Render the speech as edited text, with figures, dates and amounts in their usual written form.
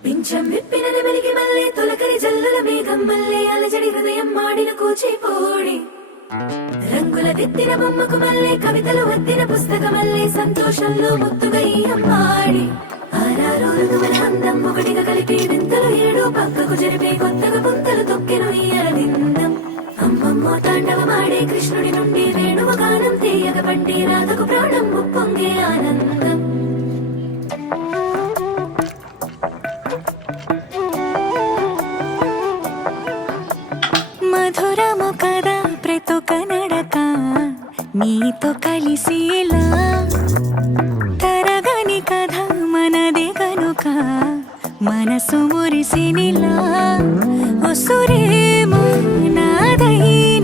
పింఛం విప్పిన నెమలికి మల్లె తొలకరి జల్లుల మేఘం మల్లె అలజడి హృదయం మాడిన కూచిపోడి రంగుల దిద్దిన బొమ్మకు మల్లె కవితలు వద్దిన పుస్తక మల్లె సంతోషంలో ముద్దుగా ఈ అమ్మాడి ఆరారు ఋతువుల అందం ఒకటిగా కలిపి వింతలు ఏడు పక్కకు జరిపే కొత్తగా పుంతలు తొక్కెను ఈ అరవిందం అమ్మమ్మో తాండవమాడే కృష్ణుడి నుండి వేణువ గానం తీయగ పండి రాధకు ప్రాణం ఉప్పొంగే ఆనందం మధురము కదా ప్రతొక నడక నీతో కలిసేలా తరగని కథ మనదే కనుక మనసు మురిసినిలా ఉసురేమో నాదై